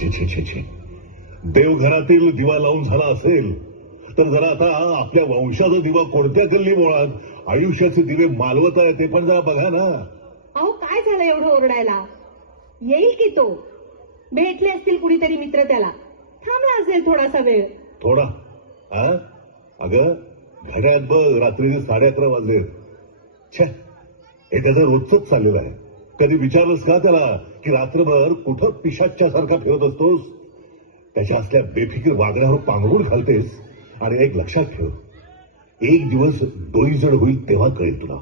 छे छे छे छे. देवघरातील दिवा लावून झाला असेल तर जरा आता आपल्या वंशाचा दिवा कोणत्या गल्ली मुळात आयुष्याचे दिवे मालवत आहे ते पण जरा बघा ना. अहो काय झालं एवढं ओरडायला? येईल की तो. भेटले असतील कुणीतरी मित्र त्याला. थांबला असेल थोडासा वेळ. थोडा हा अगं घड्यात बघ रात्रीचे 11:30 वाजले. छे हे त्याचं रोजच चाललेलं आहे. कधी विचारलंस का त्याला की रात्रभर कुठं पिशाच्या सारखा फिरत असतोस? त्याच्या असल्या बेफिकीर वागण्यावर पांघरून घालतेस. आणि एक लक्षात ठेव, एक दिवस डोई जड होईल तेव्हा कळेल तुला.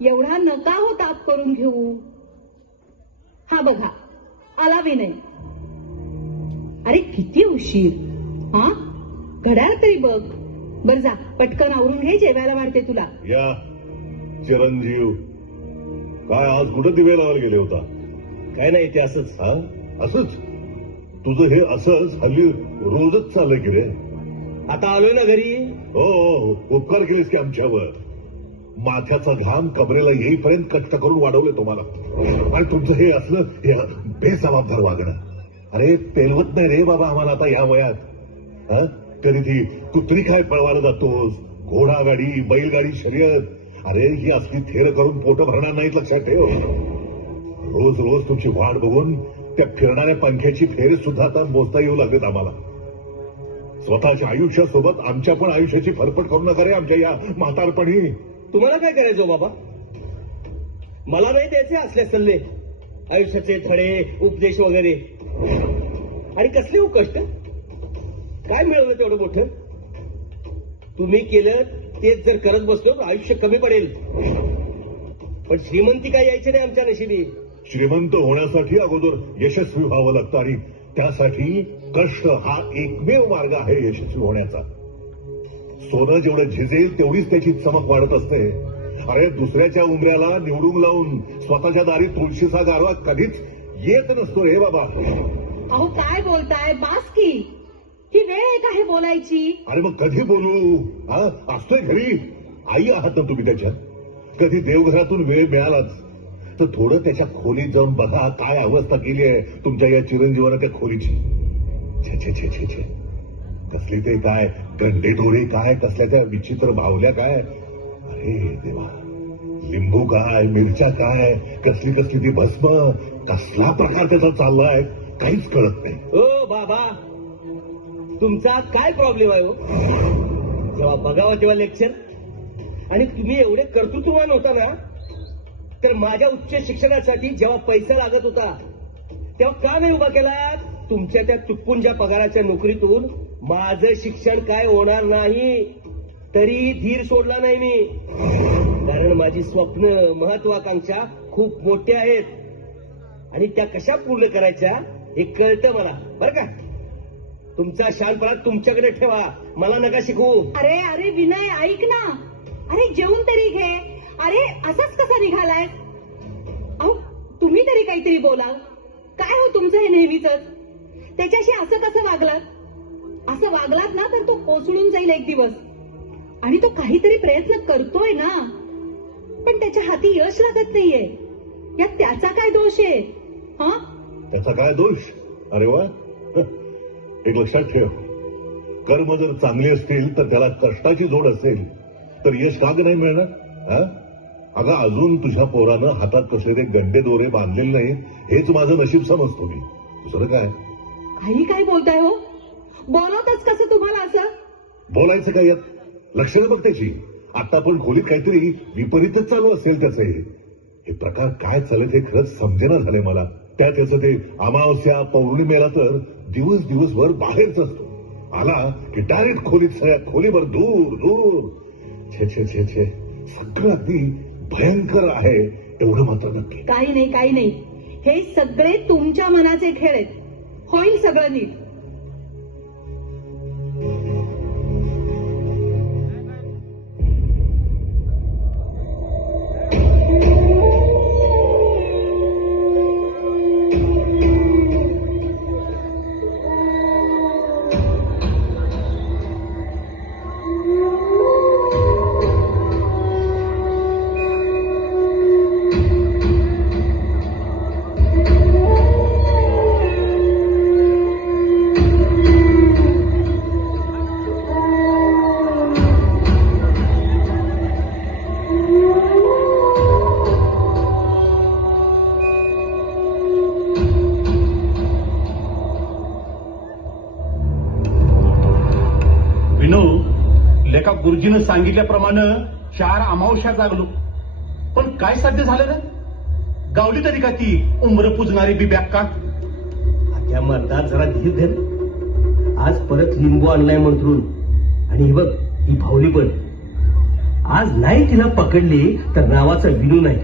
एवढा नका हो ताप करून घेऊ. हा बघा आला विनय. अरे किती उशीर. हा घड्याळ तरी बघ. बर जा पटकन आवरून घे, जेवायला वाढते तुला. या चिरंजीव काय आज कुठं दिवे लावायला गेले होता? काय नाही ते असंच. हा असंच? तुझं हे असंच हल्ली रोजच चाललंय की रे? आता आलोय ना घरी. हो उपकार केलेस की आमच्यावर. माथ्याचा घाम कमरेला येईपर्यंत कष्ट करून वाढवले तुम्हाला. आणि तुमचं हे असलं बेजबाबदार वागणं. अरे पेलवत नाही रे बाबा आम्हाला आता या वयात. हा कधी ती कुत्री काय पळवायला जातोस, घोडागाडी बैलगाडी शर्यत. अरे ही असली थेर करून पोट भरणार नाहीत, लक्षात ठेव. रोज रोज तुमची वाट बघून त्या फिरणाऱ्या पंख्याची फेरी सुद्धा आता मोजता येऊ लागलेत आम्हाला. स्वतःच्या आयुष्यासोबत आमच्या पण आयुष्याची फरफट करू नका रे आमच्या या म्हातारपणी. तुम्हाला काय करायचं बाबा? मला नाही द्यायचे असले सल्ले, आयुष्याचे धडे उपदेश वगैरे. आणि कसले हो कष्ट? काय मिळवलं तेवढं मोठं? तुम्ही केलं तेच जर करत बसलो तर आयुष्य कमी पडेल. पण श्रीमंती काय यायची नाही आमच्या नशिबी. श्रीमंत होण्यासाठी अगोदर यशस्वी व्हावं लागतं आणि त्यासाठी कष्ट हा एकमेव मार्ग आहे यशस्वी होण्याचा. सोनं जेवढं झिजेल तेवढीच त्याची चमक वाढत असते. अरे दुसऱ्याच्या उंबऱ्याला निवडून लावून स्वतःच्या दारी तुळशीचा गारवा कधीच येत नसतो रे बाबा. अहो काय बोलताय? बास की. ही वेळ आहे का हे बोलायची? अरे मग कधी बोलू? हा असतोय घरी. आई आहात ना तुम्ही त्याच्या. कधी देवघरातून वेळ मिळालाच तर थोडं त्याच्या खोलीत जाऊन बघा काय अवस्था केली आहे तुमच्या या चिरंजीवानं त्या खोलीची. छे छे छे छे छे कसली ते काय गंडेदोरे काय, कसल्या त्या विचित्र बावल्या काय. अरे देवा, लिंबू काय मिरच्या काय, कसली कसली ती भस्म, कसला प्रकार त्याचा चाललाय काहीच कळत नाही. ओ बाबा तुमचा काय प्रॉब्लेम आहे हो? जेव्हा बघावं तेव्हा लेक्चर. आणि तुम्ही एवढे कर्तृत्ववान होता ना, तर माझ्या उच्च शिक्षणासाठी जेव्हा पैसा लागत होता तेव्हा का नाही उभा केला? तुमच्या त्या तुटपुंज्या पगाराच्या नोकरीतून माझं शिक्षण काय होणार नाही तरी धीर सोडला नाही मी. कारण माझी स्वप्न महत्वाकांक्षा खूप मोठ्या आहेत आणि त्या कशा पूर्ण करायच्या हे कळतं मला बरं का. तुमचा शहाणपणा तुमच्याकडे ठेवा, मला नका शिकवू. अरे अरे विनय ऐक ना. अरे जेवून तरी घे. अरे असाच कसा निघालाय? अहो तुम्ही तरी काहीतरी बोला. काय हो तुमचं हे नेहमीच? त्याच्याशी असं कसं वागलात? असं वागलात ना तर तो कोसळून जाईल एक दिवस. आणि तो काहीतरी प्रयत्न करतोय ना, पण त्याच्या हाती यश लागत नाहीये. यात त्याचा काय दोष आहे? हा त्याचा काय दोष? अरे वा, एक लक्षात ठेव, कर्म जर चांगले असतील तर त्याला कष्टाची जोड असेल तर यश का नाही मिळणार? हा अगं अजून तुझ्या पोरानं हातात कसले ते गंडे दोरे बांधलेले नाही हेच माझं नशीब समजतो मी. दुसरं काय? काही काय बोलताय हो? बोलवतच कसं तुम्हाला असं? बोलायचं काय यात? लक्षणं बघ त्याची. आता पण खोलीत काहीतरी विपरीतच चालू असेल त्याचे. हे प्रकार काय चालत हे खरंच समजेना झालंय मला. त्याचं ते अमावस्या पौर्णिमेला तर दिवसभर बाहेरच असतो. आला की डायरेक्ट खोलीत, सगळ्या खोलीवर दूर दूर. छे छे छे छे सगळं अगदी भयंकर आहे एवढं मात्र नक्की. काही नाही. हे सगळे तुमच्या मनाचे खेळ आहेत. होईल सगळं नीट. गुरुजीनं सांगितल्याप्रमाणे 4 अमावस्या जागलो, पण काय साध्य झालं ना? गावली तरी का ती उमर पुजणारी बिब्याक का? त्या मर्दात जरा धीर धर. आज परत लिंबू आणलाय मंत्रून, आणि ही बघ ही भावली पण आज नाही तिला पकडली तर नावाचं विनू नाही.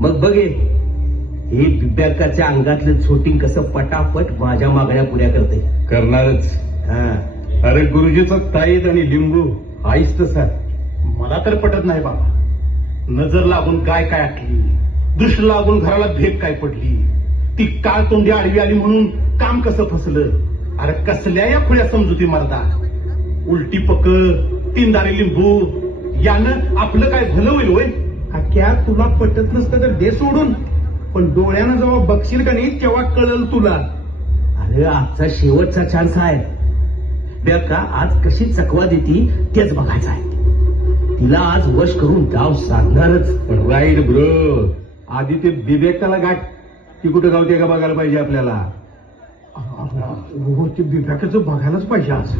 मग बघे हे बिब्याकाच्या अंगातलं छोटिंग कसं पटापट माझ्या मागण्या पुऱ्या करते. करणारच. हा अरे गुरुजीचा ताईत आणि लिंबू आईच तसा. मला तर पटत नाही बाबा. नजर लागून काय काय आटली, दृष्ट लागून घराला भेट काय पडली, ती काळ तोंडी आडवी आली म्हणून काम कसं फसलं. अरे कसल्या या खुल्या समजुती मरदा. उलटी पक 3 दारे लिंबू यानं आपलं काय भलं होईल होय? क्या तुला पटत नसतं तर दे सोडून, पण डोळ्यानं जेव्हा बघशील का नाही तेव्हा कळल तुला. अरे आजचा शेवटचा चान्स आहे. बिब्याका आज कशी चकवा देती तेच बघायचं आहे. तिला आज वश करून डाव साधणारच. Right bro. आधी ते बिबेकाला गाठ. ती कुठं गावते का बघायला पाहिजे आपल्याला. हो ते बिब्याकाचं बघायलाच पाहिजे आज.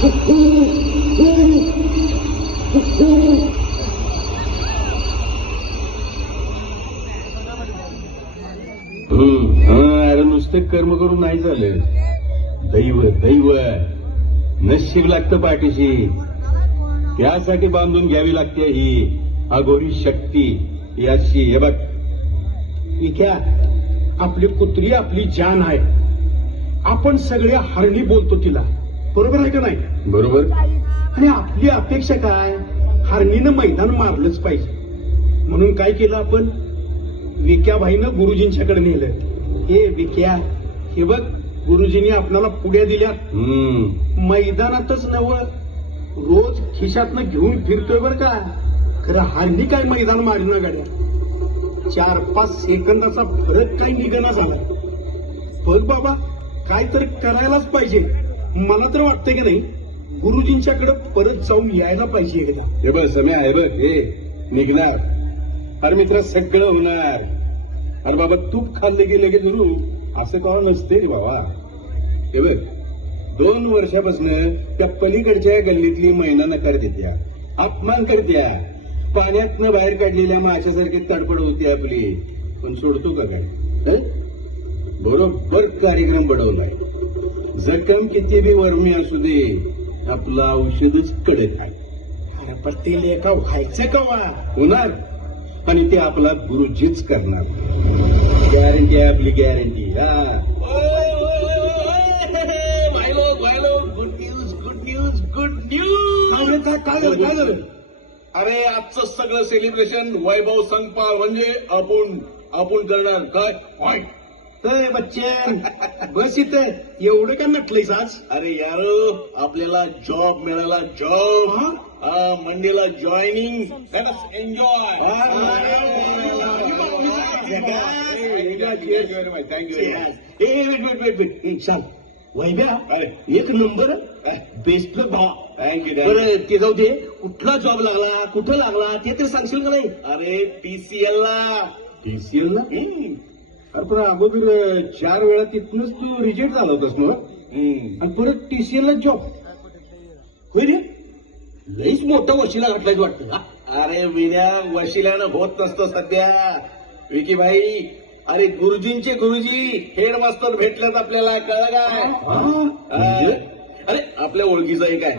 अरे नुसते कर्म करून नाही झालं. दैव दैव नशीब लागतं पाठीशी. त्यासाठी बांधून घ्यावी लागते ही अघोरी शक्ती. याची हे बघ इक्या, आपली कुत्री आपली जान आहे. आपण सगळे हरणी बोलतो तिला, बरोबर आहे का नाही? बरोबर. आणि आपली अपेक्षा काय, हरणीनं मैदान मारलंच पाहिजे. म्हणून काय केलं आपण, विक्याबाईनं गुरुजींच्याकडे नेलं. हे विक्या, हे बघ गुरुजींनी आपल्याला पुड्या दिल्या. मैदानातच नव, रोज खिशातनं घेऊन फिरतोय बर का. खरं हरणी काय मैदान मारिना गाड्या. 4-5 सेकंदाचा फरक काही निघणा झाला. बघ बाबा, काय तर करायलाच पाहिजे. मला तर वाटतंय की नाही, गुरुजींच्याकडे परत जाऊन यायला पाहिजे एकदा. हे बघ सम्या, हे बघ हे निघणार. अरे मित्र सगळं होणार. अरे बाबा तूप खाल्ले की लगेच गुरु असं कवा नसते रे बाबा. हे बघ 2 वर्षापासून त्या पलीकडच्या गल्लीतली मैना नकार देत्या, अपमान करत्या, पाण्यातनं बाहेर काढलेल्या माशासारखी तडपड होती आपली. पण सोडतो का काय? बरोबर कार्यक्रम बनवलाय. जखम किती बी वर्मी असू दे, आपलं औषधच कडक आहे. अरे पण ते लेखा व्हायचं कवा? होणार. आणि ते आपला गुरुजीच करणार. गॅरंटी आहे आपली, guarantee. Good news, good news, good news. काय झालं, काय झालं? अरे आजचं सगळं सेलिब्रेशन वैभव संगपाळ म्हणजे आपण करणार. काय बच्चन बस इथं, एवढं का नटलंयस आज? अरे यार, आपल्याला जॉब मिळाला. जॉब, मंडेला जॉईनिंग. एन्जॉय. थँक्यू. सांग वैभ्या, एक नंबर बेस्ट भाव. थँक्यू. बरं ते जाऊ दे, कुठला जॉब लागला, कुठं लागला ते तरी सांगशील का नाही? अरे PCL ला. PCL ना? अरे पण अगोदर 4 वेळा तिथनच तू रिजेक्ट झाला होतास ना. आणि परत TCL ला जॉब. होय रे, लईच मोठा वशिला घातलाय वाटतं. अरे विद्या वशिल्यानं होत नसतं सध्या विकी भाई. अरे गुरुजींचे गुरुजी हेडमास्टर भेटलेत आपल्याला, कळलं काय? अरे आपल्या ओळखीचा एक आहे,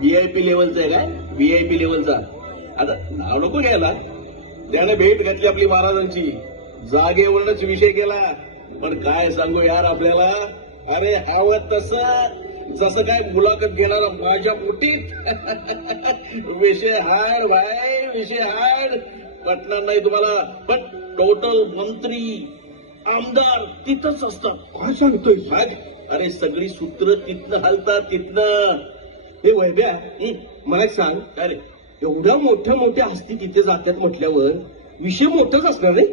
VIP लेवलचा आहे. काय VIP लेवलचा? आता नाव नको घ्यायला. त्याने भेट घातली आपली महाराजांची, जागेवरच विषय केला. पण काय सांगू यार आपल्याला, अरे हवं तसं जसं काय मुलाखत घेणारा माझ्या पोटीत. विषय हाड भाई, विषय हाड. पटणार नाही तुम्हाला, पण टोटल मंत्री आमदार तिथंच असतात. काय सांगतोय? अरे सगळी सूत्र तिथनं हलतात, तिथनं. हे वैभ्या, मला एक सांग, अरे एवढ्या मोठ्या हस्ती तिथे जातात म्हटल्यावर विषय मोठाच असणार रे.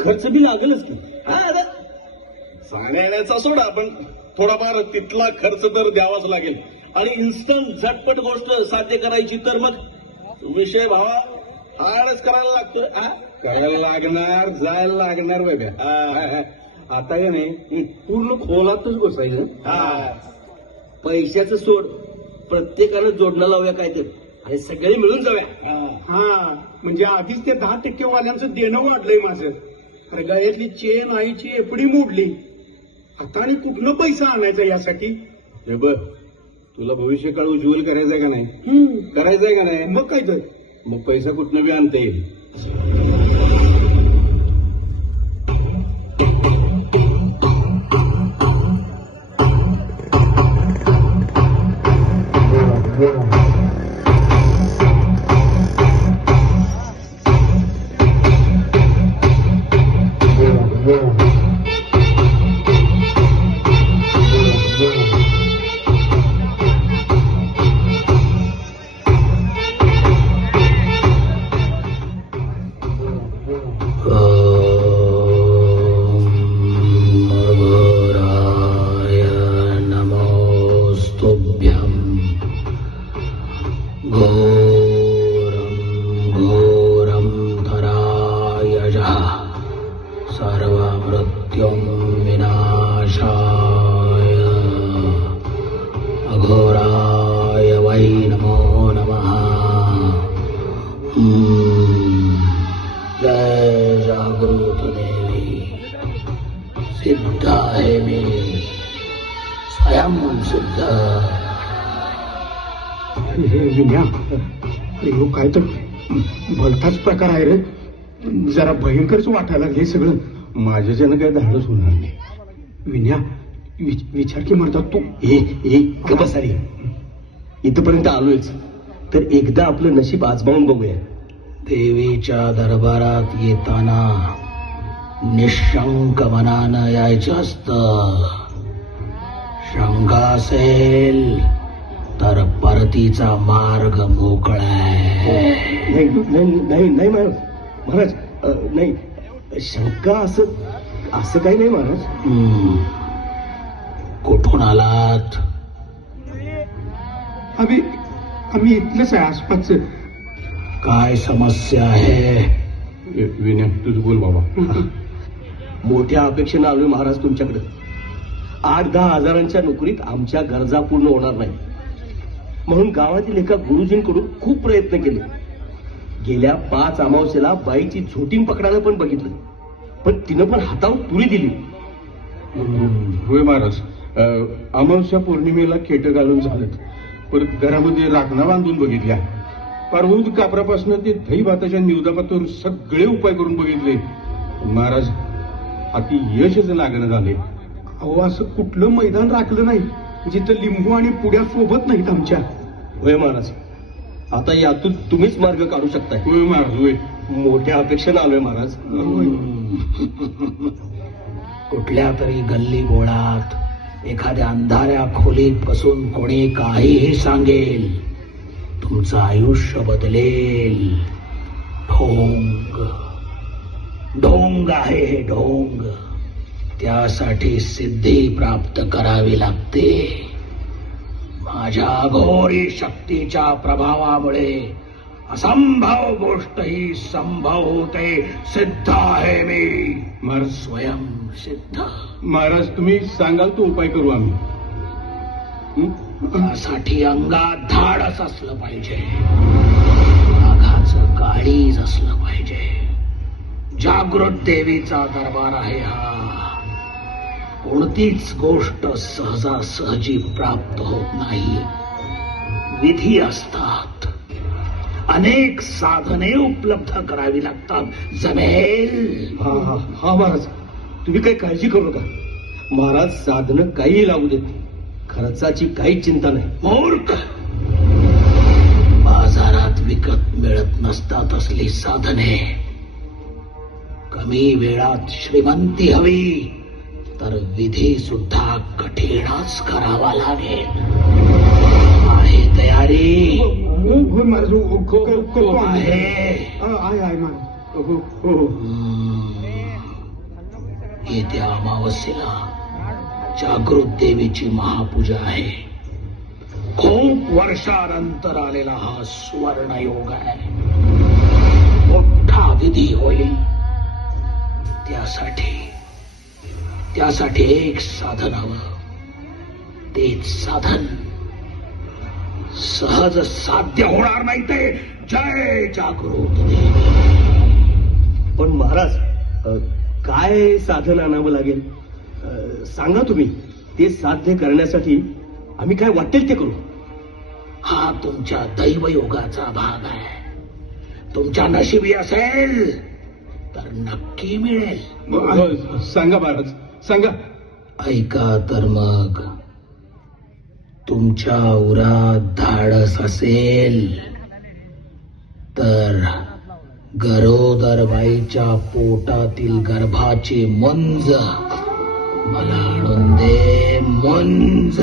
खर्च बी लागेलच की. जाण्याचा सोडा, पण थोडाफार तिथला खर्च तर द्यावाच लागेल. आणि इन्स्टंट झटपट गोष्ट साध्य करायची तर मग विषय भावा हाडच करायला लागतो. करायला लागणार, जायला लागणार बाब्या. आता का नाही पूर्ण खोलातच बसायचं. पैशाचं सोड, प्रत्येकानं जोडणं लावूया काय ते, आणि सगळे मिळून जाऊया. हा, म्हणजे आधीच ते 10% वाल्यांचं देणं वाढलंय माझं. गळ्यातली चेन आईची एपडी मोडली. आता आणि कुठनं पैसा आणायचा यासाठी? हे बघ, तुला भविष्य काळ उज्ज्वल करायचंय का नाही? करायचंय का नाही? मग काय तर, मग पैसा कुठनं बी आणता येईल. सिद्ध आहे मी, स्वयं सिद्ध. हे विन्या, अरे हो काय तर भलताच प्रकार आहे रे. जरा भयंकरच वाटायला हे सगळं. माझ्याच्यानं काय धाडस होणार नाही. विन्या, विचार की म्हणतात तू. गप्पा सारी, इथपर्यंत आलोयच तर एकदा आपलं नशीब आजमावून बघूया. देवीच्या दरबारात येताना निशंक मनानं यायचं असतं. शंका असेल तर परतीचा मार्ग मोकळा आहे. नाही महाराज, नाही शंका असं काही नाही महाराज. कुठून आलात? आम्ही इथलंच आहे आसपासच. काय समस्या आहे? विनय तुझं बोल बाबा. मोठ्या अपेक्षेनं आलोय महाराज तुमच्याकडे. 8-10 हजारांच्या नोकरीत आमच्या गरजा पूर्ण होणार नाही म्हणून गावातील एका गुरुजींकडून खूप प्रयत्न केले. गेल्या 5 अमावस्येला बाईची झोटीम पकडायला पण बघितलं, पण तिनं पण हातावर तुरी दिली. होय महाराज, अमावस्या पौर्णिमेला खेट घालून झालं, परत घरामध्ये राखणा बांधून बघितल्या. पारवूद कापरापासून ते दही भाताच्या निवदापातून सगळे उपाय करून बघितले. महाराज अति यशच लागणं झाले. अहो, असं कुठलं मैदान राखलं नाही जिथं लिंबू आणि पुड्या सोबत नाहीत आमच्या. होय महाराज, आता यातून तुम्हीच मार्ग काढू शकताय. होय महाराज, होय. मोठ्या अपेक्षेनं आलोय महाराज. कुठल्या तरी गल्ली बोळात एखाद्या अंधाऱ्या खोलीत बसून कोणी काहीही सांगेल, तुमचं आयुष्य बदलेल. ढोंग ढोंग आहे हे ढोंग. त्यासाठी सिद्धी प्राप्त करावी लागते. माझ्या अघोरी शक्तीच्या प्रभावामुळे असंभव गोष्टही संभव होते. सिद्ध आहे मी, महाराज, स्वयं सिद्ध. महाराज तुम्ही सांगाल तो उपाय करू आम्ही. त्यासाठी अंगात धाडस असलं पाहिजे, वाघाचं काळीज असलं पाहिजे. जागृत देवीचा दरबार आहे हा. कोणतीच गोष्ट सहजासहजी प्राप्त होत नाही. विधी असतात, अनेक साधने उपलब्ध करावी लागतात. जमेल. हा महाराज, तुम्ही काही काळजी करू नका. महाराज साधनं काही लागू देत, खर्चाची काही चिंता नाही. मूर्ख, बाजारात विकत मिळत नसतात असली साधने. कमी वेळात श्रीमंती हवी तर विधी सुद्धा कठीणच करावा लागेल. आहे तयारी? हो महाराज, करतो आम्ही. आहे. महाराज. येत्या अमावस्येला जागृत देवीची महापूजा आहे. खूप वर्षानंतर आलेला हा सुवर्णयोग आहे. मोठा विधी होईल. त्यासाठी एक साधन हवं. तेच साधन सहज साध्य होणार नाही. ते जय जागृत देवी. पण महाराज, काय साधन आणावं लागेल सांगा तुम्ही. ते साध्य करण्यासाठी आम्ही काय वाटेल ते करू. हा तुमच्या दैवयोगाचा भाग आहे. तुमच्या नशिबी असेल तर नक्की मिळेल. सांगा महाराज, सांगा. ऐका तर मग. तुमच्या उरात धाडस असेल तर गरोदर बाईच्या पोटातील गर्भाची मुंज मला आणून दे. मुंज.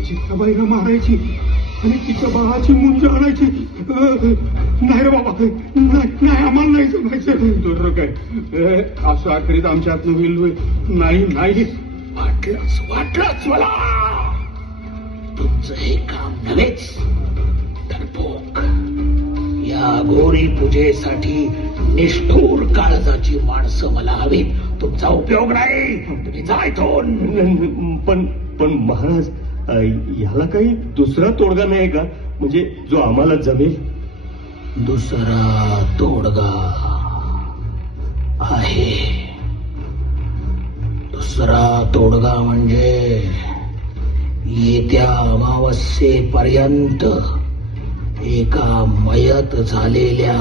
जिजाबाईला मारायची आणि तिच्या बाळाची मुंज आणायची. नाही रे बाबा, नाही, आम्हाला नाही जमायचं. दुसरं काय असं अखेरीत आमच्या हातनं होईल होय? नाही. वाटलंच मला. तुमचं हे काम नव्हेच डरपोक. या गोरी पूजेसाठी निष्ठूर काळजाची माणसं मला हवीत. तुमचा उपयोग नाही. तुम्ही जा इथून. पण महाराज, ह्याला काही दुसरा तोडगा नाही का, म्हणजे जो आम्हाला जमेल? दुसरा तोडगा तोडगा म्हणजे येत्या अमावस्येपर्यंत एका मयत झालेल्या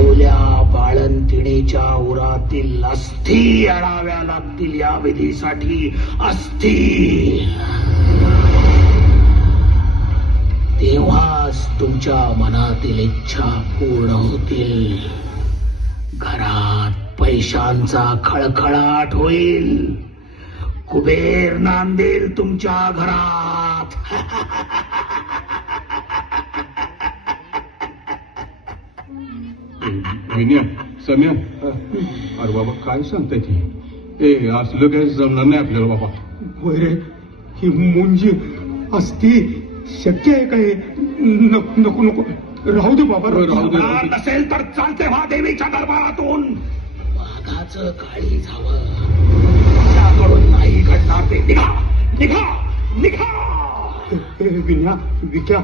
ओल्या बाळंतिणीच्या उरातील अस्थी आणाव्या लागतील. या विधीसाठी अस्थी. तेव्हाच तुमच्या मनातील इच्छा पूर्ण होतील. घरात पैशांचा खळखळाट होईल. कुबेर नांदेल तुमच्या घरात. विनया, सम्या, अरे बाबा काय सांगताय ती? ए असलं काही जमणार नाही आपल्याला बाबा. होय रे, ही मुंजी असती शक्य आहे काय? नको नको नको, राहू दे बाबा, राहू दे. घरात नसेल तर चालते व्हा देवीच्या दरबारातून. वाघाचं काळी जावं त्याकडून नाही घडणार ते. निघा निघा निघा. विन्या, विक्या,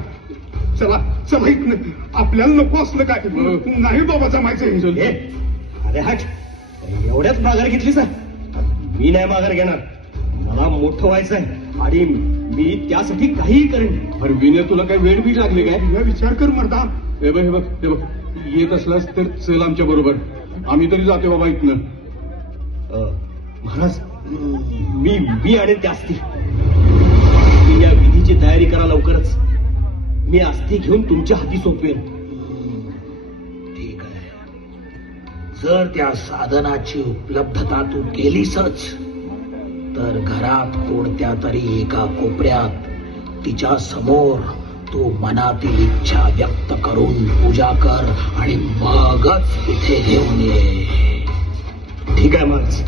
चला चला इकडनं. आपल्याला नको असलं काय? नाही बाबा जमायचं. ए, अरे हट, एवढ्याच माघार घेतली सर? मी नाही माघार घेणार. मला मोठं व्हायचं आहे आणि मी त्यासाठी काहीही करेन. अरे विनय, तुला काय वेळ बीट लागली काय? विचार कर मर्दा. हे बघ हे बघ हे बघ, येत असलास तर चल आमच्या बरोबर. आम्ही तरी जातो बाबा इथनं. महाराज, मी आणेन त्या अस्थी. मी या विधीची तयारी करा लवकरच. मी अस्थी घेऊन तुमच्या हाती सोपवेन. ठीक आहे. जर त्या साधनाची उपलब्धता तू केलीसच तर घरात कोणत्या तरी एका कोपऱ्यात तिच्या समोर तू मनातील इच्छा व्यक्त करून पूजा कर आणि मगच इथे घेऊन ये. ठीक आहे महाराज.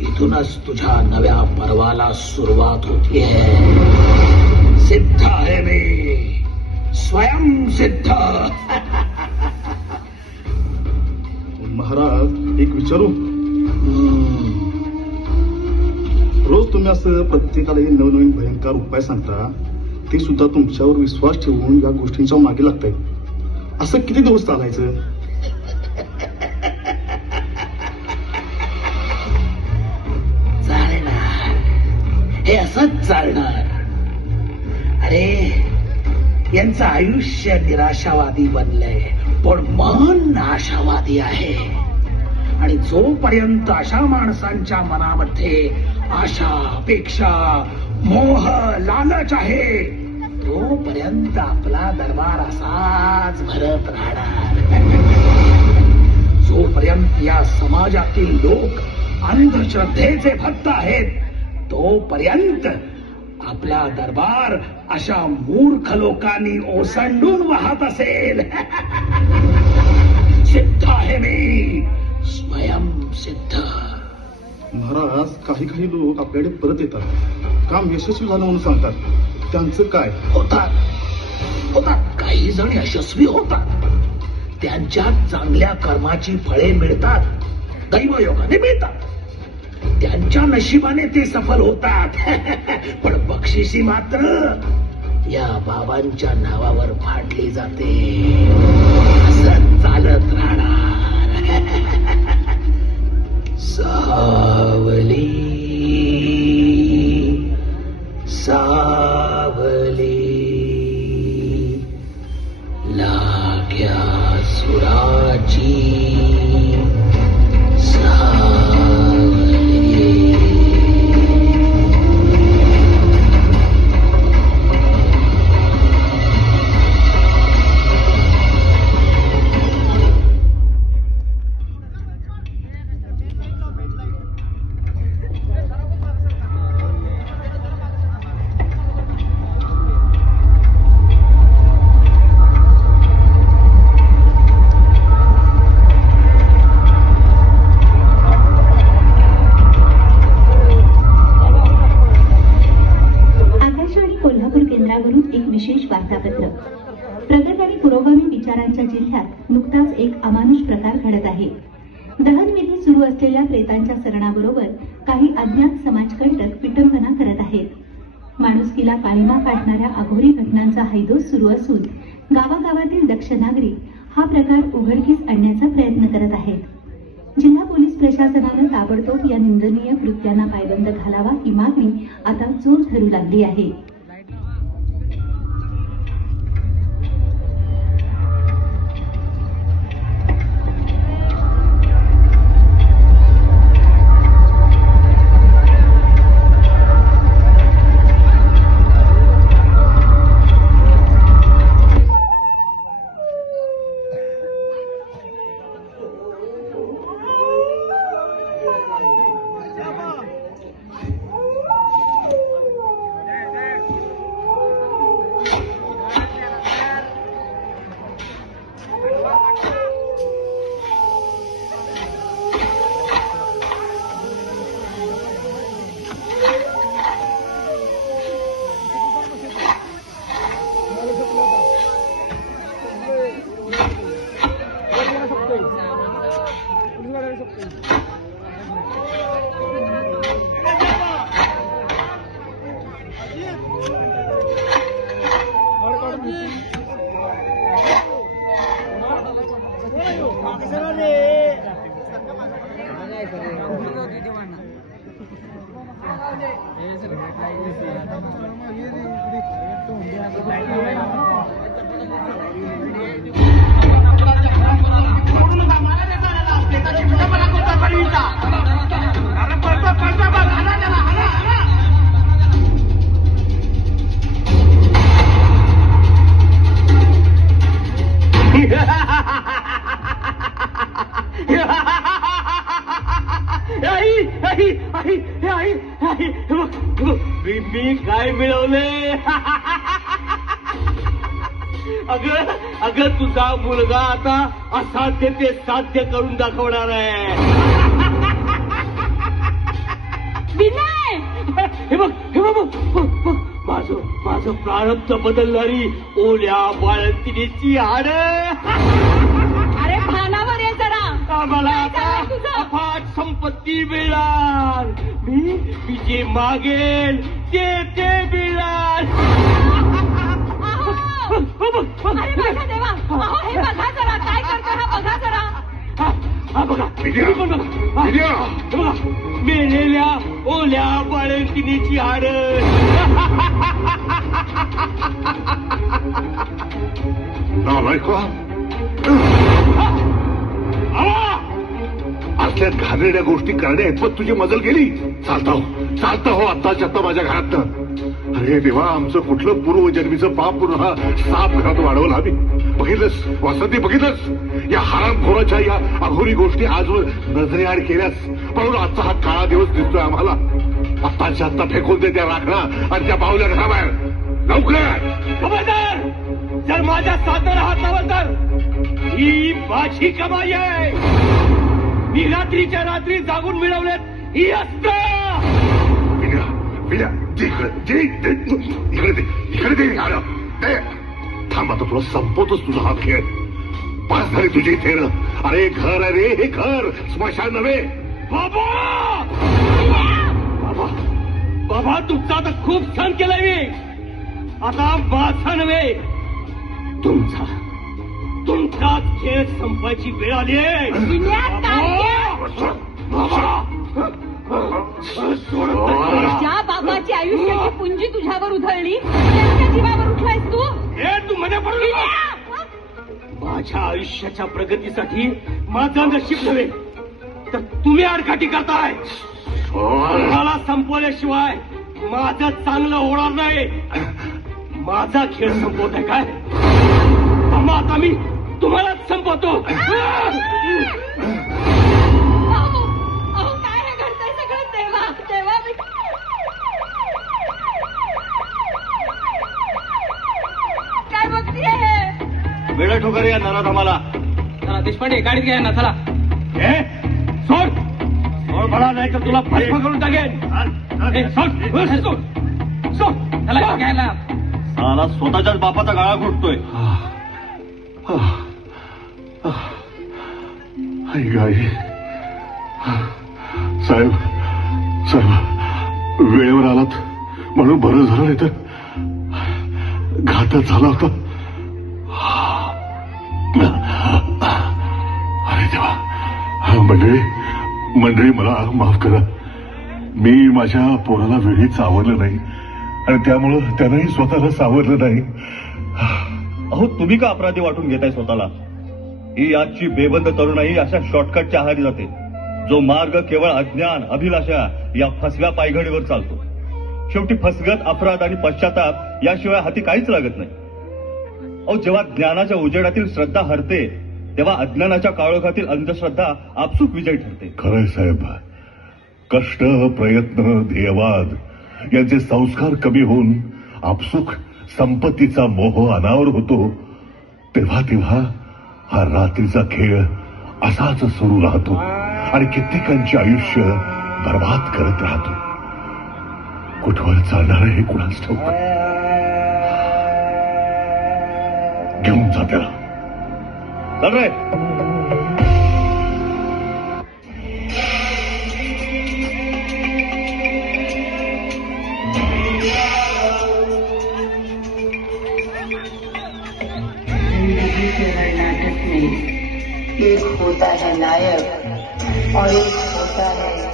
इथूनच तुझ्या नव्या पर्वाला सुरुवात होतीये. सिद्ध आहे मी, स्वयंसिद्ध. महाराज, एक विचारू? रोज तुम्ही असं प्रत्येकाला हे नवनवीन भयंकर उपाय सांगता, ते सुद्धा तुमच्यावर विश्वास ठेवून या गोष्टींच्या मागे लागताय. असं किती दिवस चालायचं? चालणार, हे असंच चालणार. अरे, यांचं आयुष्य निराशावादी बनलंय, पण मन आशावादी आहे. आणि जोपर्यंत अशा माणसांच्या मनामध्ये आशा, अपेक्षा, मोह, लालच आहे, तोपर्यंत आपला दरबार असाच भरत राहणार. जोपर्यंत या समाजातील लोक अंधश्रद्धेचे भक्त आहेत, तोपर्यंत आपला दरबार अशा मूर्ख लोकांनी ओसंडून वाहत असेल. सिद्ध आहे मी, स्वयंसिद्ध. महाराज, काही लोक आपल्याकडे परत येतात, काम यशस्वी झालं म्हणून सांगतात. त्यांचं काय? होतात काही जण यशस्वी होतात. त्यांच्या चांगल्या कर्माची फळे मिळतात, दैवयोगाने मिळतात. त्यांच्या नशिबाने ते सफल होतात. पण बक्षिसी मात्र या बाबांच्या नावावर फाडली जाते. असं चालत राहणार. सावली सावली लाग्या सुराची विशेष वार्तापत्र. प्रगत आणि पुरोगामी विचारांच्या जिल्ह्यात नुकताच एक अमानुष प्रकार घडत आहे. दहनविधी सुरू असलेल्या प्रेतांच्या सरणाबरोबर काही अज्ञात समाजकंटक विटंबना करत आहेत. माणुसकीला काळिमा काढणाऱ्या अघोरी घटनांचा हैदोस सुरू असून गावागावातील दक्ष नागरिक हा प्रकार उघडकीस आणण्याचा प्रयत्न करत आहेत. जिल्हा पोलीस प्रशासनानं ताबडतोब या निंदनीय कृत्यांना पायबंद घालावा ही मागणी आता जोर धरू लागली आहे. मी काय मिळवले? अगं तुझा मुलगा आता असाध्य ते साध्य करून दाखवणार आहे. विनय, हे बघ माझं प्रारब्ध बदलणारी ओल्या बाळंतिणीची हाड. अरे भानावर ये जरा. मला आता अफाट संपत्ती मिळणार. मी जे मागेल ते मिळणार. अरे माझ्या देवा, अहो हे बघा जरा, काय करतो हा बघा जरा. हा बघा, बघा मेलेल्या ओल्या बाळंतिणीची हाड. असल्या घाणेरड्या गोष्टी करण्यात पण तुझी मजल गेली. चालता हो आत्ताच्या आता माझ्या घरात. अरे देवा, आमचं कुठलं पूर्वजन्मीचं पाप पुन्हा साप घरात वाढवलं आम्ही. बघितलंस वसंती, बघितलंस या हरामखोराच्या या अघोरी गोष्टी आजवर नजरेआड केल्यास. म्हणून आजचा हा काळा दिवस दिसतोय आम्हाला. आत्ताच्या आत्ता फेकून दे त्या राखणा आणि त्या बाहुल्या घराबाहेर लवकर. खबरदार, जर माझ्या सादर हातावर तर ही माझी कमाई आहे. मी रात्रीच्या रात्री जागून मिळवलेत ही अस्त्र. इकडे दे थांब, आता तुला संपवतोच तुझा हा खेळ. पास झाली तुझी इथे. अरे घर आहे रे हे, घर स्मशान नव्हे. बाबा तुमचा आता खूप छान केलंय मी. आता माझा नव्हे, तुमचा खेळ संपायची वेळ आली आहे. ज्या बाबाची आयुष्याची पुंजी तुझ्यावर उधळली त्यांच्या जीवावर उठलायस तू. हे तू मध्ये पडू नका. माझ्या आयुष्याच्या प्रगतीसाठी माझं नशीब नव्हे तर तुम्ही आडकाठी करताय. मला संपवल्याशिवाय माझं चांगलं होणार नाही. माझा खेळ संपवत आहे काय? आता मी तुम्हालाच संपवतो. काय हे घडतंय सगळं? तेव्हा काय बघतीये हे? वेळ ठोकर या नरात आम्हाला. चला देशपांडे, गाडीत घ्या ना. चला सोड मला, नाही तर तुला भस्म करून टाकेन. त्याला घ्यायला साला स्वतःच्याच बापाचा गाळा घोटतोय. साहेब वेळेवर आलात म्हणून बरं झालं, नाही तर घातच झाला होता. अरे देवा. मंडळी मंडळी, मला माफ करा. मी माझ्या पोराला वेळीच सावरलं नाही आणि त्यामुळं त्यानंही स्वतःला सावरलं नाही. अहो, तुम्ही का अपराधी वाटून घेताय स्वतःला? ही आजची बेबंद तरुणाई अशा शॉर्टकटच्या आहारी जाते, जो मार्ग केवळ अज्ञान, अभिलाषा या फसव्या पायघडीवर चालतो. शेवटी फसगत, अपराध आणि पश्चाताप याशिवाय हाती काहीच लागत नाही. अहो, जेव्हा ज्ञानाच्या उजेडातील श्रद्धा हरते, तेव्हा अज्ञानाच्या काळोखातील अंधश्रद्धा आपसूक विजयी ठरते. खरंय साहेब. कष्ट, प्रयत्न, ध्येयवाद यांचे संस्कार कमी होऊन आपसूक संपत्तीचा मोह अनावर होतो, तेव्हा तेव्हा हा रात्रीचा खेळ असाच सुरू राहतो आणि कित्येकांचे आयुष्य बर्बाद करत राहतो. कुठवर चालणार आहे हे कुणाच ठाऊक. घेऊन जा त्याला. चल रे. जिंदगी के हर नाटक में एक होता है नायक और एक होता है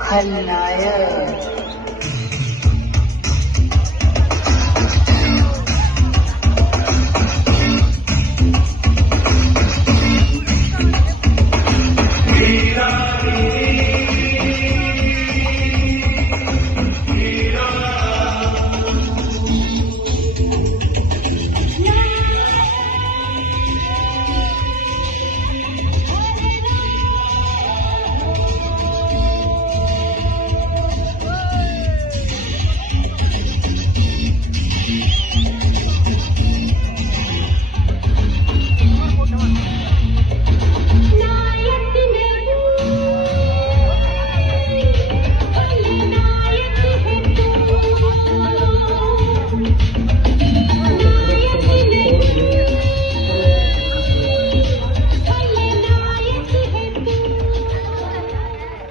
खलनायक.